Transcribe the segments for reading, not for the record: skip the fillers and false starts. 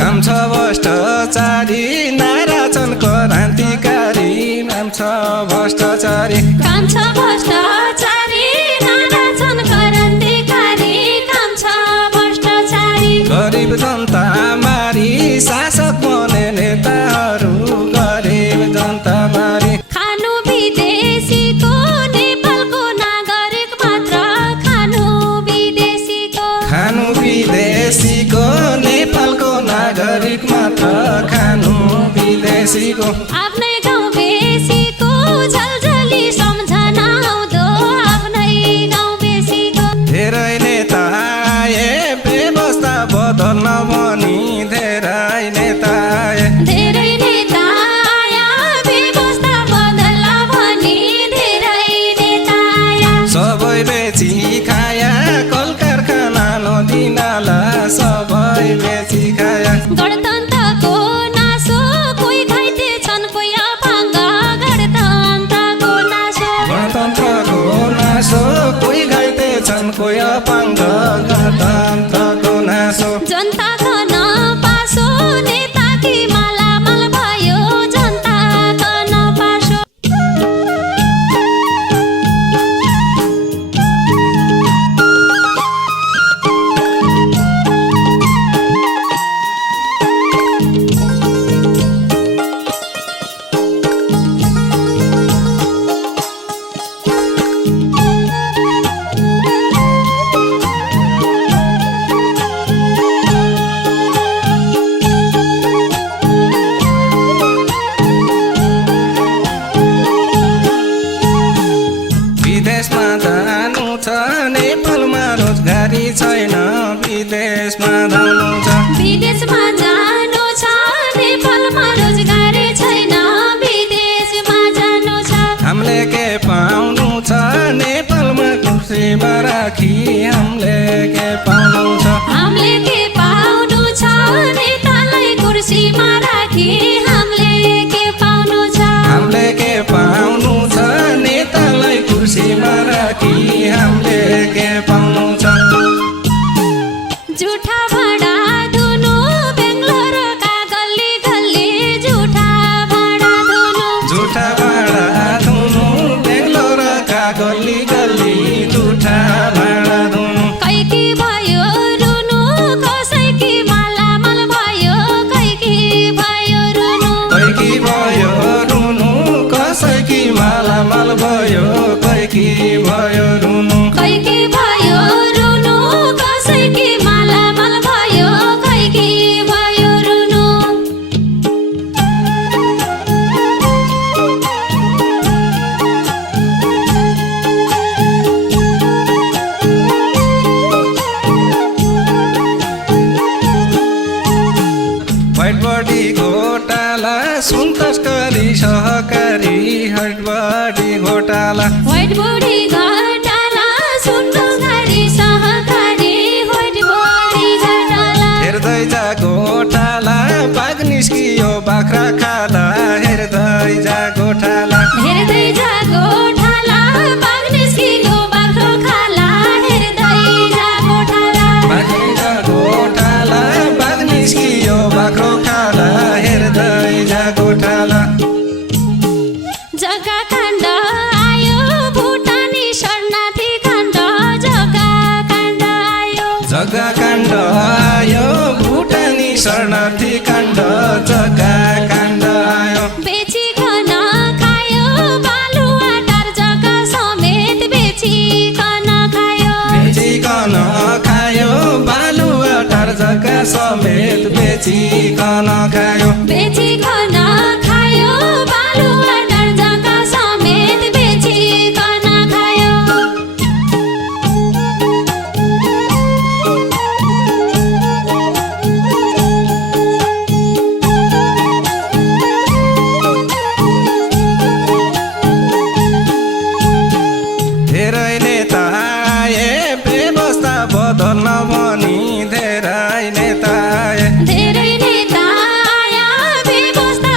काम छ भ्रष्टाचारी नारा छन् क्रान्तिकारी नाम छ भ्रष्टाचारी काम छ भ्रष्टाचारी नारा छन् क्रान्तिकारी काम छ भ्रष्टाचारी गरिब जनता मारी शासक बने नेताहरू गरिब जनता मारी खानु विदेशीको नेपालको नागरिक मात्र खानु विदेशीको नेपालको नागरिक मात्र खानु विदेशीको आफ्नै गाउँ बेसीको झलझली सम्झना आउँदो आफ्नै गाउँ बेसीको धेरै नेता आए व्यवस्था बदल्न भनी धेरै नेता आए आया व्यवस्था बदल्न भनी धेरै नेता आया सबै बेची खाया कल कारखाना नदी नाला सबै बेची खाया गणतन्त्रको नासो कोही घाइते छन् कोही अपाङ्ग गणतन्त्रको नासो कोही घाइते छन् कोही अपाङ्ग गणतन्त्रको नासो जनताको नपासो नेताकी मालामाल भयो जनताको नपासो विदेशमा जानु छ नेपालमा रोजगारी छैन विदेशमा जानु छ विदेशमा जानु छ नेपालमा रोजगारी छैन विदेशमा जानु छ हामीले के पाउनु छ नेपालमा कुर्सीमा राखी हामीले के पाउनु छ हामीले के पाउनु छ नेतालाई कुर्सीमा राखी हामीले के पाउनु छ हामीले के पाउनु छ नेतालाई कुर्सीमा राखी हामीले के पाउनु छ झुठा भाडा धुनु बेङ्गलोरका गल्ली गल्ली झुठा भाडा धुनु बेङ्गलोरका गल्ली गल्ली झुठा भाडा धुनु कैकी भयो रुनु कसैकी मालामाल भयो कैकी भयो रुनु कसैकी मालामाल भयो कैकी भयो रुनु कैकी भयो रुनु कसैकी मालामाल भयो कैकी भयो रुनु हटबडी घोटाला सुन तस्करी सहकारी हटबडी घोटाला व्हाइट बॉडी घोटाला सुनकारी सहकारी व्हाइट बॉडी घोटाला हेर्दै जा घोटाला बाघ निस्कियो बाख्रा खाला हेर्दै जा घोटाला हेर्दै जा घोटाला बाघ निस्कियो बाख्रो खाला हेर्दै जा घोटाला बाघ निस्कियो बाख्रो खाला हेर्दै जा घोटाला जग्गा काण्ड आयो भुटानी शरणार्थी काण्ड जग्गा काण्ड आयो भुटानी शरणार्थी काण्ड जग्गा काण्ड आयो बेचिकन खायो बालुवाटार जग्गा समेत बेचिकन खायो बालुवाटार जग्गा समेत बेचिकन खायो बेचिकन खायो बालुवाटार जग्गा समेत बेचिकन खायो धेरै नेता आए व्यवस्था बदल्न भनी धेरै नेता आए धेरै नेता आया व्यवस्था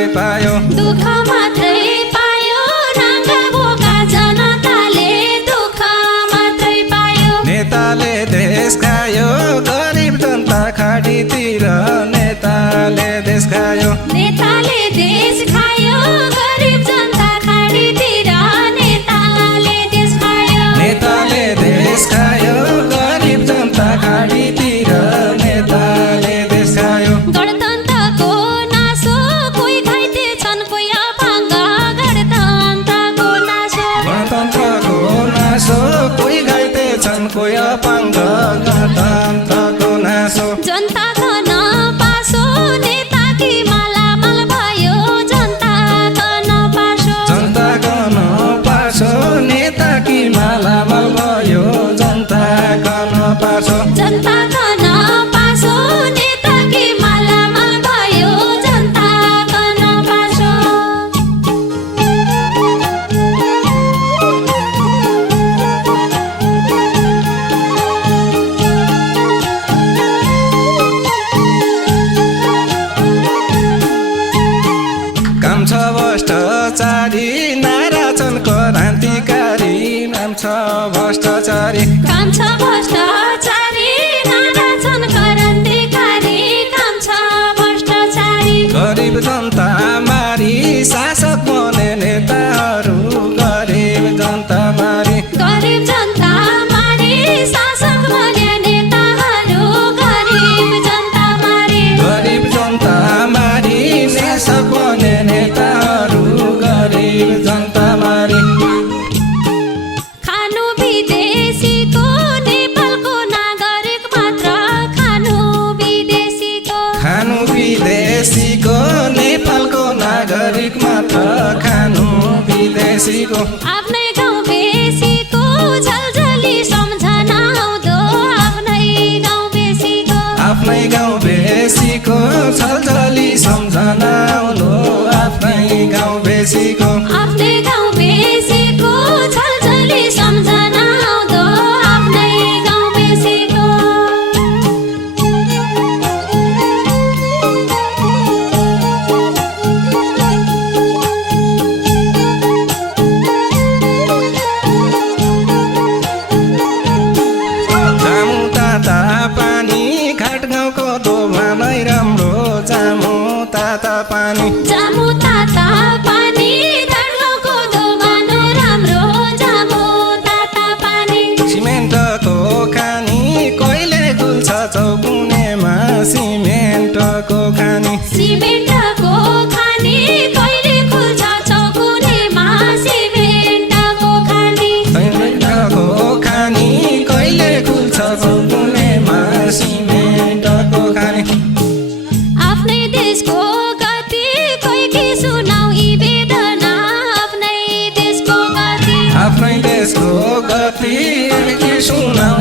मात्रै पायो दुःख मात्रै पायो नाङ्गा बोका जनताले दुःख मात्रै पायो नेताले देश खायो गरिब जनता खाडीतिर नेताले देश खायो नेताले देश खायो गरिब जनता खाडीतिर नेताले देश खायो नेताले देश खायो गरिब जनता खाडीतिर नेताले देश खायो गणतन्त्रको नासो कोही घाइते छन् कोही अपाङ्ग गणतन्त्रको नासो गणतन्त्रको नासो कोही घाइते छन् कोही अपाङ्ग गणतन्त्रको नासो जनताको नपासो नेताकी मालामाल भयो जनताको नपासो जनताको नपासो नेताकी मालामाल भयो जनताको नपासो जनताको नपासो नेताकी मालामाल भयो जनताको नपासो काम छ भ्रष्टाचारी नारा छन् क्रान्तिकारी नाम छ भ्रष्टाचारी काम छ भ्रष्टाचारी नारा छन् क्रान्तिकारी काम छ भ्रष्टाचारी गरिब जनता मारी शासक बने नेताहरू गरिब जनता मारी गरिब जनता मारी शासक बने नेताहरू गरिब जनता मारी गरिब जनता मारी शासक बने नेताहरू गरिब जनता मारी खानु विदेशीको नेपालको नागरिक मात्र खानु विदेशीको खानु विदेशीको नेपालको नागरिक मात्र खानु विदेशीको आफ्नै गाउँ बेसीको झलझली सम्झना आउँदो आफ्नै गाउँ बेसीको आफ्नै गाउँ बेसीको छलछली सम्झना आउनु आफ्नै गाउँ बेसीको आफ्नै गाउँ बेसीको झलझली सम्झना आउँदो आफ्नै गाउँ बेसीको जामु ताता पानी घाट गाउँको दोमा नै राम्रो जामु ताता पानी जामु ताता पानी घाटगाउँको दोभानो राम्रो जामु ताता पानी सिमेन्टको खानी कहिले खुल्छ चौकुनेमा सिमेन्टको खानी सिमेन्टको खानी कहिले खुल्छ चौकुनेमा सिमेन्टको खानी सिमेन्टको खानी कहिले खुल्छ चौकुनेमा सिमेन्टको खानी आफ्नै देशको गति कोही के सुनाउ यी वेदना आफ्नै देशको गति आफ्नै देशको गति के सुनाउ